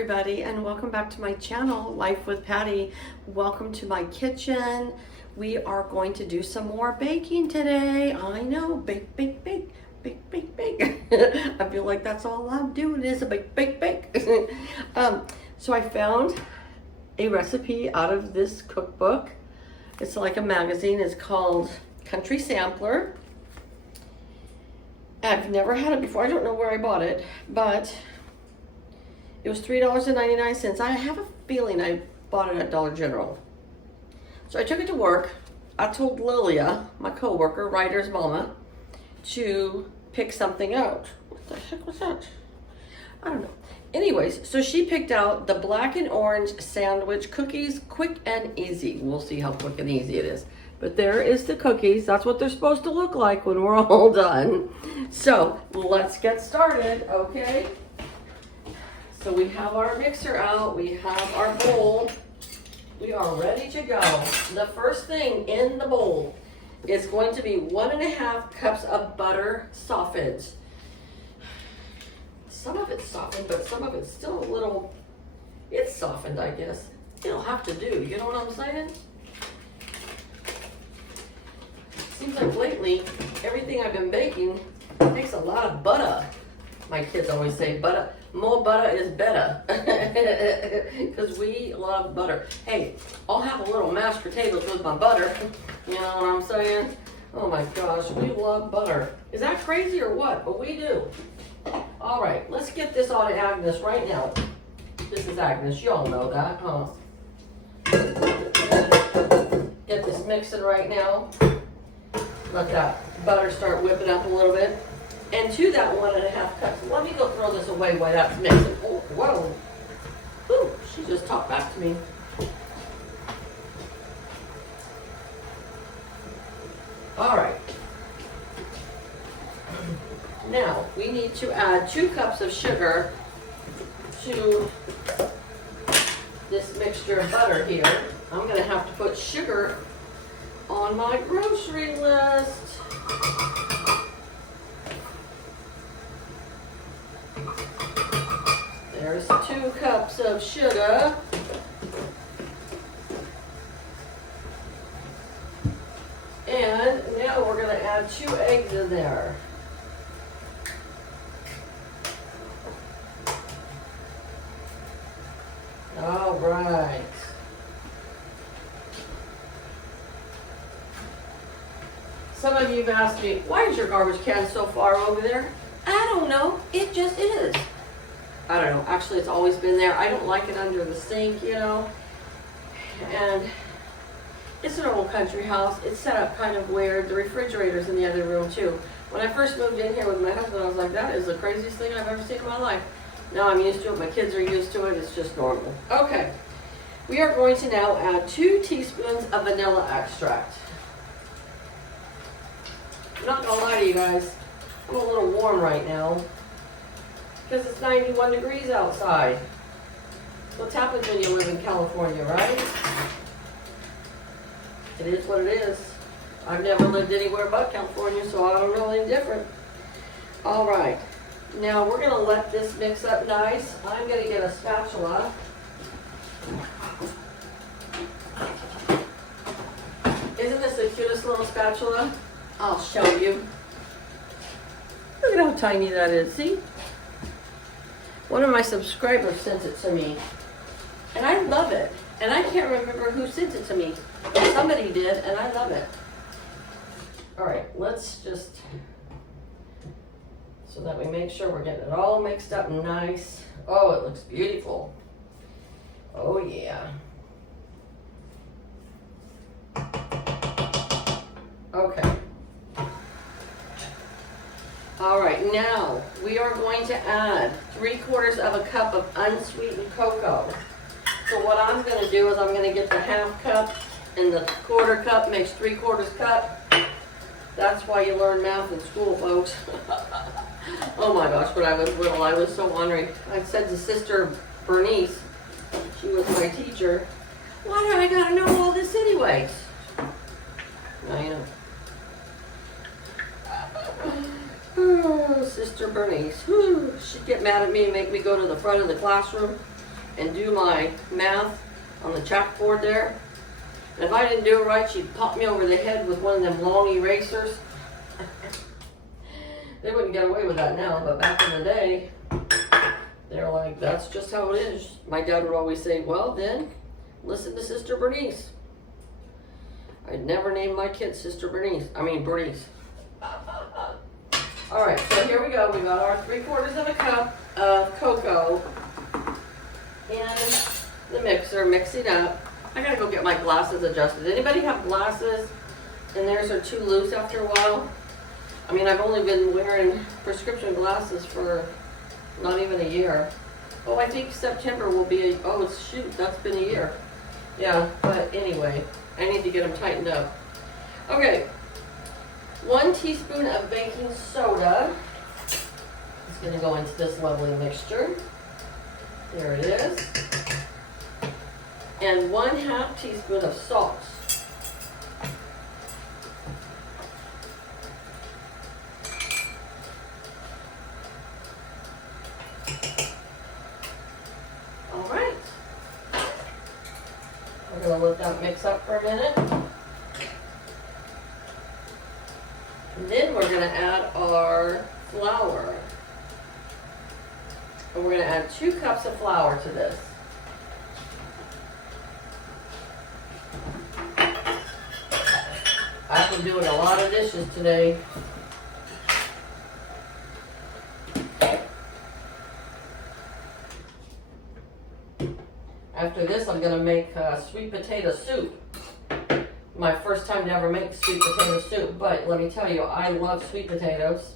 everybody, and welcome back to my channel, Life with Patty. Welcome to my kitchen. We are going to do some more baking today. I know, bake, bake, bake, bake, bake, bake. I feel like that's all I'm doing is a bake, bake, bake. So I found a recipe out of this cookbook. It's like a magazine. It's called Country Sampler. I've never had it before. I don't know where I bought it, but it was $3.99. I have a feeling I bought it at Dollar General. So I took it to work. I told Lilia, my coworker, Ryder's mama, to pick something out. What the heck was that? I don't know. Anyways, so she picked out the black and orange sandwich cookies, quick and easy. We'll see how quick and easy it is. But there is the cookies. That's what they're supposed to look like when we're all done. So let's get started, okay? So we have our mixer out, we have our bowl, we are ready to go. The first thing in the bowl is going to be 1.5 cups of butter softened. Some of it's softened, but some of it's still a little, it's softened, I guess. It'll have to do, you know what I'm saying? Seems like lately, everything I've been baking takes a lot of butter. My kids always say butter. More butter is better, because we love butter. Hey, I'll have a little mashed potatoes with my butter. You know what I'm saying? Oh my gosh, we love butter. Is that crazy or what? But we do. All right, let's get this on Agnes right now. This is Agnes, y'all know that, huh? Get this mixing right now. Let that butter start whipping up a little bit. And to that 1.5 cups, let me go throw this away while that's mixing. Oh, whoa. Ooh, she just talked back to me. All right. Now, we need to add 2 cups of sugar to this mixture of butter here. I'm going to have to put sugar on my grocery list. There's 2 cups of sugar. And now we're going to add 2 eggs in there. All right. Some of you have asked me, why is your garbage can so far over there? I don't know. It just is. I don't know. Actually, it's always been there. I don't like it under the sink, you know. And it's an old country house. It's set up kind of weird. The refrigerator's in the other room, too. When I first moved in here with my husband, I was like, that is the craziest thing I've ever seen in my life. Now I'm used to it. My kids are used to it. It's just normal. Okay. We are going to now add 2 teaspoons of vanilla extract. I'm not going to lie to you guys. I'm a little warm right now, because it's 91 degrees outside. What's happens when you live in California, right? It is what it is. I've never lived anywhere but California, so I don't know any different. All right. Now we're going to let this mix up nice. I'm going to get a spatula. Isn't this the cutest little spatula? I'll show you. Look at how tiny that is, see? One of my subscribers sent it to me, and I love it. And I can't remember who sent it to me, but somebody did, and I love it. All right, let's just, so that we make sure we're getting it all mixed up nice. Oh, it looks beautiful. Oh, yeah. Okay. All right, now we are going to add 3/4 cup of unsweetened cocoa. So what I'm going to do is I'm going to get the 1/2 cup, and the 1/4 cup makes 3/4 cup. That's why you learn math in school, folks. Oh my gosh, when I was little, I was so ornery. I said to Sister Bernice, she was my teacher, why do I got to know all this anyways? I know. Oh, Sister Bernice. Whew. She'd get mad at me and make me go to the front of the classroom and do my math on the chalkboard there. And if I didn't do it right, she'd pop me over the head with one of them long erasers. They wouldn't get away with that now, but back in the day, they're like, that's just how it is. My dad would always say, well then, listen to Sister Bernice. I'd never name my kid Sister Bernice. Bernice. All right, so here we go. We got our 3/4 of a cup of cocoa in the mixer, mixing up. I gotta go get my glasses adjusted. Anybody have glasses and theirs are too loose after a while? I've only been wearing prescription glasses for not even a year. Oh, I think September will be that's been a year. Yeah, but anyway, I need to get them tightened up. Okay, 1 teaspoon of baking soda is going to go into this lovely mixture. There it is. And 1/2 teaspoon of salt. All right. We're going to let that mix up for a minute. And then we're going to add our flour. And we're going to add 2 cups of flour to this. I've been doing a lot of dishes today. After this, I'm going to make sweet potato soup. My first time to ever make sweet potato soup, but let me tell you, I love sweet potatoes.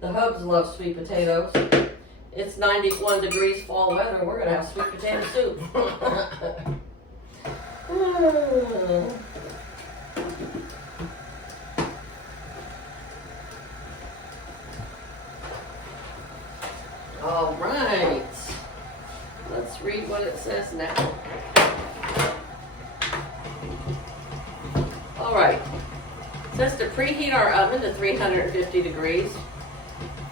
The Hubs love sweet potatoes. It's 91 degrees fall weather, and we're going to have sweet potato soup. All right. Let's read what it says now. All right. It says to preheat our oven to 350 degrees.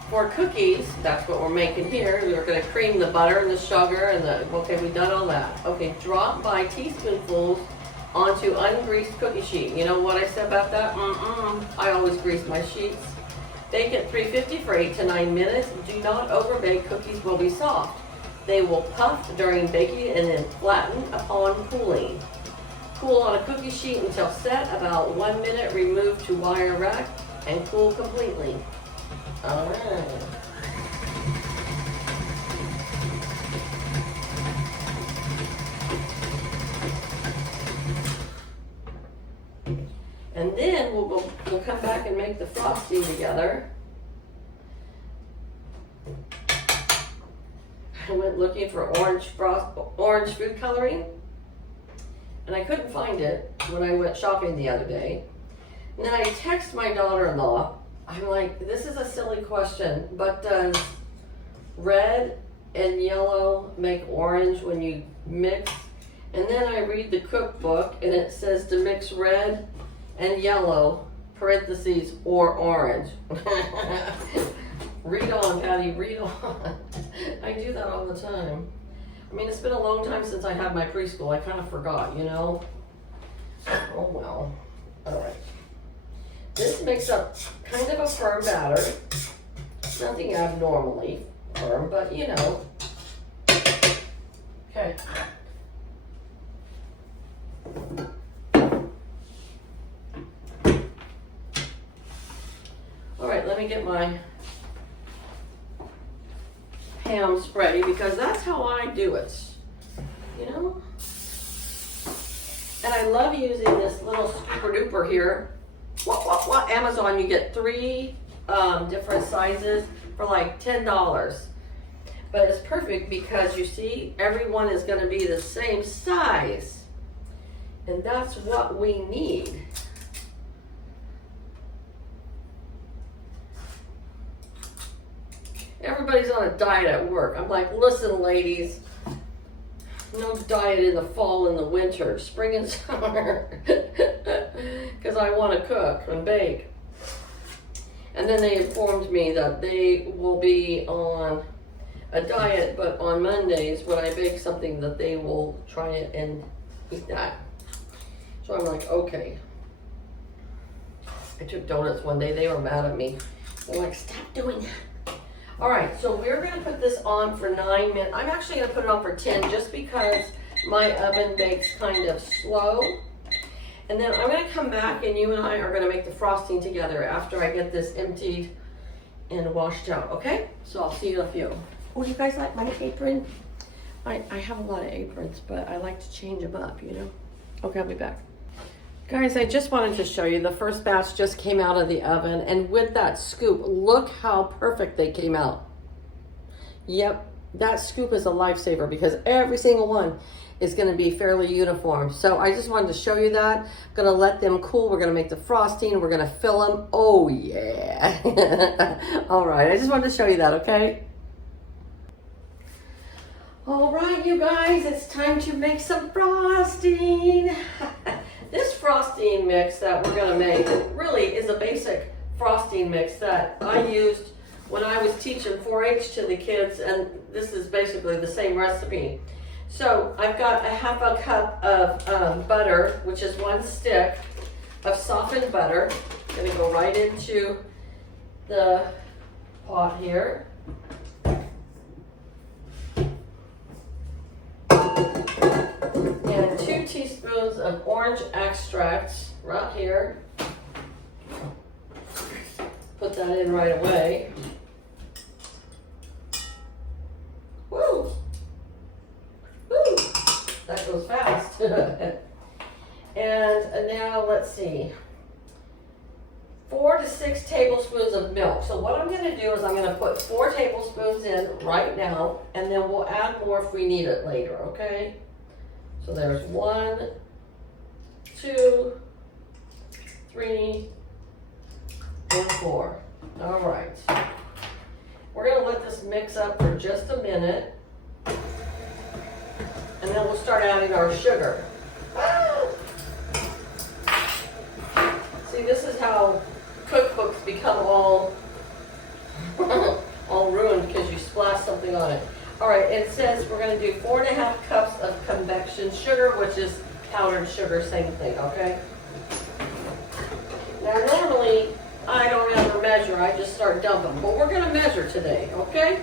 For cookies, that's what we're making here. We're going to cream the butter and the sugar and okay, we've done all that. Okay, drop by teaspoonfuls onto ungreased cookie sheet. You know what I said about that? I always grease my sheets. Bake at 350 for 8 to 9 minutes. Do not overbake. Cookies will be soft. They will puff during baking and then flatten upon cooling. Cool on a cookie sheet until set. About 1 minute. Remove to wire rack and cool completely. All right. And then we'll come back and make the frosting together. I went looking for orange food coloring, and I couldn't find it when I went shopping the other day. And then I text my daughter-in-law. I'm like, this is a silly question, but does red and yellow make orange when you mix? And then I read the cookbook, and it says to mix red and yellow, parentheses, or orange. Read on, Patty, read on. I do that all the time. It's been a long time since I had my preschool. I kind of forgot, you know? Oh, well. All right. This makes up kind of a firm batter. Nothing abnormally firm, but you know. Okay. All right, let me get my ham spray because that's how I do it, you know? And I love using this little super duper here. What? Amazon, you get 3 different sizes for like $10. But it's perfect because you see, everyone is going to be the same size. And that's what we need. Everybody's on a diet at work. I'm like, listen, ladies, no diet in the fall and the winter, spring and summer, because I want to cook and bake. And then they informed me that they will be on a diet, but on Mondays when I bake something that they will try it and eat that. So I'm like, okay. I took donuts one day, they were mad at me. They're like, stop doing that. All right, so we're gonna put this on for 9 minutes. I'm actually gonna put it on for 10 just because my oven bakes kind of slow. And then I'm gonna come back and you and I are gonna make the frosting together after I get this emptied and washed out, okay? So I'll see you in a few. Oh, do you guys like my apron? I have a lot of aprons, but I like to change them up, you know? Okay, I'll be back. Guys, I just wanted to show you the first batch just came out of the oven, and with that scoop, look how perfect they came out. Yep, that scoop is a lifesaver because every single one is going to be fairly uniform. So I just wanted to show you that. I'm going to let them cool. We're going to make the frosting. We're going to fill them. Oh, yeah. All right, I just wanted to show you that, okay? All right, you guys, it's time to make some frosting. This frosting mix that we're gonna make really is a basic frosting mix that I used when I was teaching 4-H to the kids, and this is basically the same recipe. So I've got a half a cup of butter, which is 1 stick of softened butter. I'm gonna go right into the pot here. And 2 teaspoons of orange extract right here. Put that in right away. Woo! Woo! That goes fast. And now let's see. 4 to 6 tablespoons of milk. So what I'm gonna do is I'm gonna put 4 tablespoons in right now, and then we'll add more if we need it later, okay? So there's 1, 2, 3, and 4. All right. We're gonna let this mix up for just a minute, and then we'll start adding our sugar. See, this is how cookbooks become all ruined because you splash something on it. All right, it says we're gonna do 4.5 cups of convection sugar, which is powdered sugar, same thing, okay? Now normally, I don't ever measure, I just start dumping, but we're gonna measure today, okay?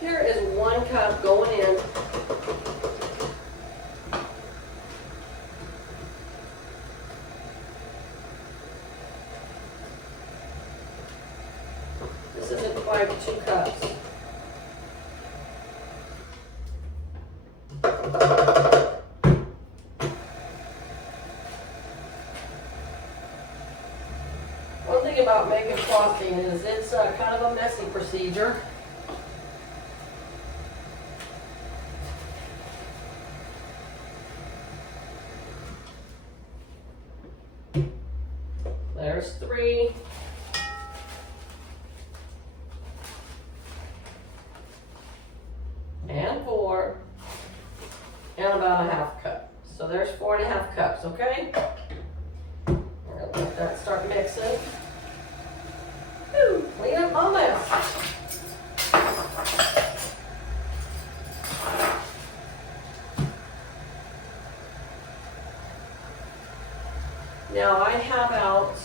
Here is 1 cup going in. This isn't quite 2 cups. One thing about making frosting is it's kind of a messy procedure. There's 3. And 4. And about a 1/2 cup. So there's 4.5 cups, okay? We're gonna let that start mixing. Whew, clean up my mess. Now I have out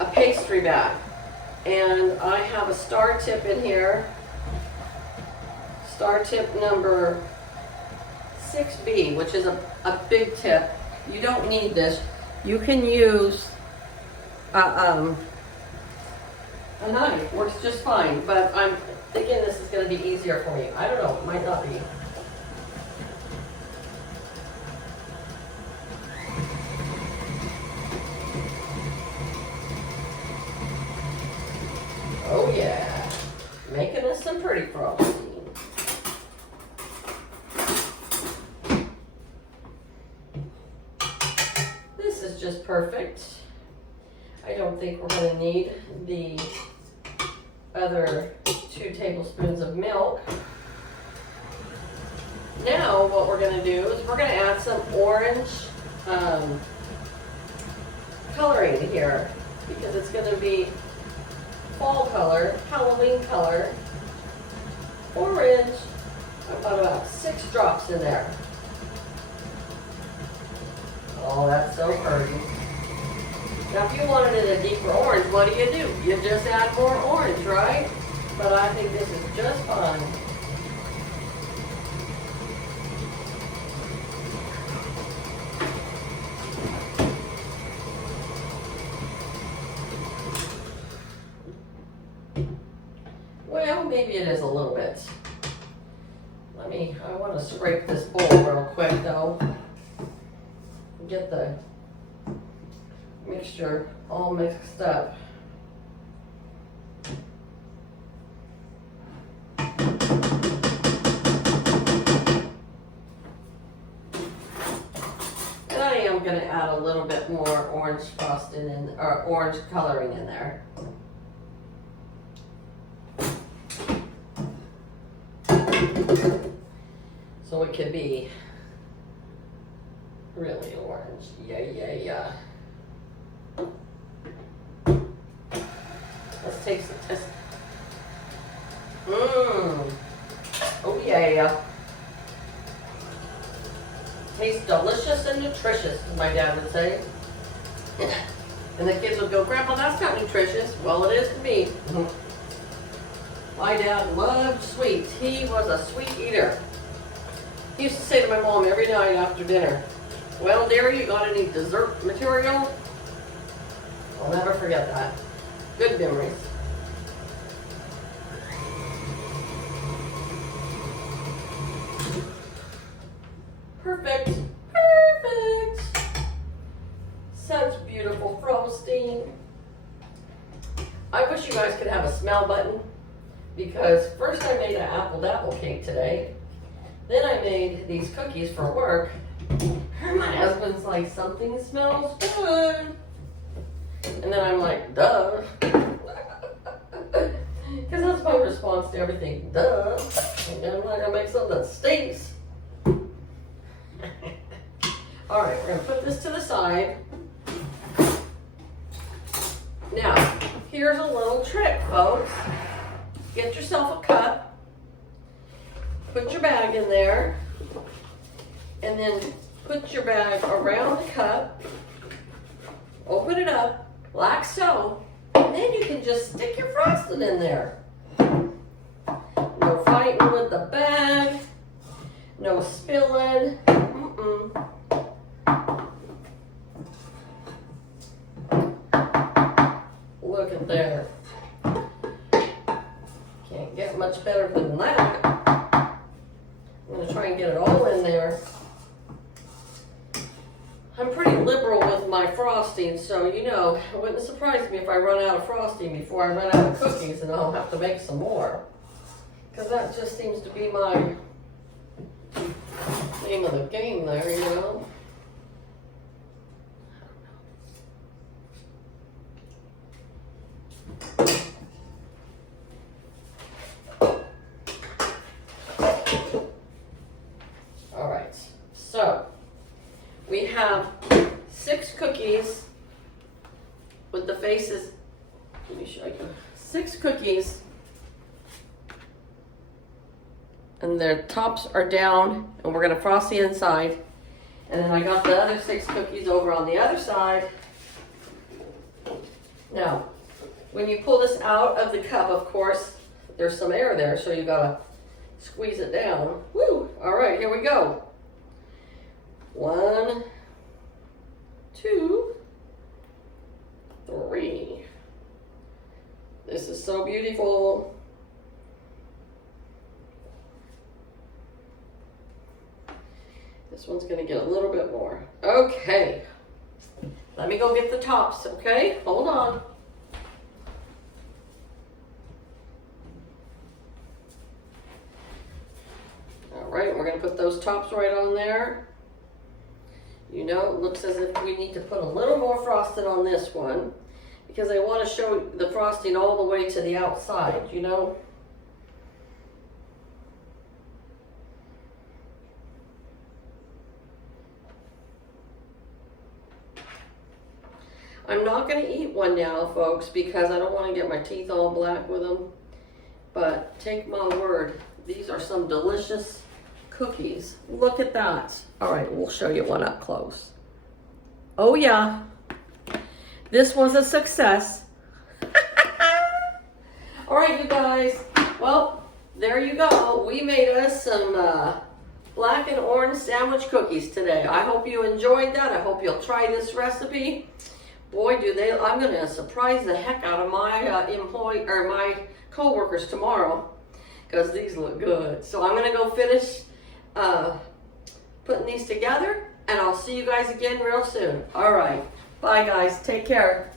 a pastry bag, and I have a star tip in here. Star tip number 6B, which is a big tip. You don't need this. You can use a knife, works just fine, but I'm thinking this is going to be easier for you. I don't know, it might not be. Oh yeah, making us some pretty frosting. This is just perfect. I don't think we're going to need the other 2 tablespoons of milk. Now what we're going to do is we're going to add some orange coloring here because it's going to be fall color, Halloween color, orange. I got about 6 drops in there. Oh, that's so pretty. Now, if you wanted it a deeper orange, what do? You just add more orange, right? But I think this is just fine. Well, maybe it is a little bit. I want to scrape this bowl real quick though. Get the mixture all mixed up. And I am going to add a little bit more orange frosting in, or orange coloring in there. So it could be really orange. Yeah. Let's taste it. Oh yeah. Tastes delicious and nutritious, as my dad would say. And the kids would go, Grandpa, that's not nutritious. Well, it is to me. My dad loved sweets. He was a sweet eater. He used to say to my mom every night after dinner, well, dearie, you got any dessert material? I'll never forget that. Good memories. Perfect. Such beautiful frosting. I wish you guys could have a smell button, because first I made an apple dapple cake today. Then I made these cookies for work. And my husband's like, something smells good. And then I'm like, duh. Because that's my response to everything, duh. And I'm not gonna make something that stinks. All right, we're gonna put this to the side. Now, here's a little trick, folks. Get yourself a cup, put your bag in there, and then put your bag around the cup, open it up, like so, and then you can just stick your frosting in there. No fighting with the bag, no spilling. Look at there. Can't get much better than that. I'm going to try and get it all in there. I'm pretty liberal with my frosting, so you know, it wouldn't surprise me if I run out of frosting before I run out of cookies, and I'll have to make some more. Because that just seems to be my name of the game there, you know. All right, so we have 6 cookies with the faces. Let me show you. 6 cookies, and their tops are down, and we're gonna frost the inside. And then I got the other 6 cookies over on the other side. Now, when you pull this out of the cup, of course, there's some air there, so you gotta squeeze it down. Woo! All right, here we go. 1, 2, 3. This is so beautiful. This one's gonna get a little bit more. Okay. Let me go get the tops, okay? Hold on. All right, we're gonna put those tops right on there. You know, it looks as if we need to put a little more frosting on this one, because I want to show the frosting all the way to the outside, you know. I'm not going to eat one now, folks, because I don't want to get my teeth all black with them. But take my word, these are some delicious cookies. Look at that. All right, we'll show you one up close. Oh yeah, this was a success. All right, you guys. Well, there you go. We made us some black and orange sandwich cookies today. I hope you enjoyed that. I hope you'll try this recipe. Boy, do they! I'm gonna surprise the heck out of my my co-workers tomorrow, because these look good. So I'm gonna go finish putting these together, and I'll see you guys again real soon. All right, bye guys. Take care.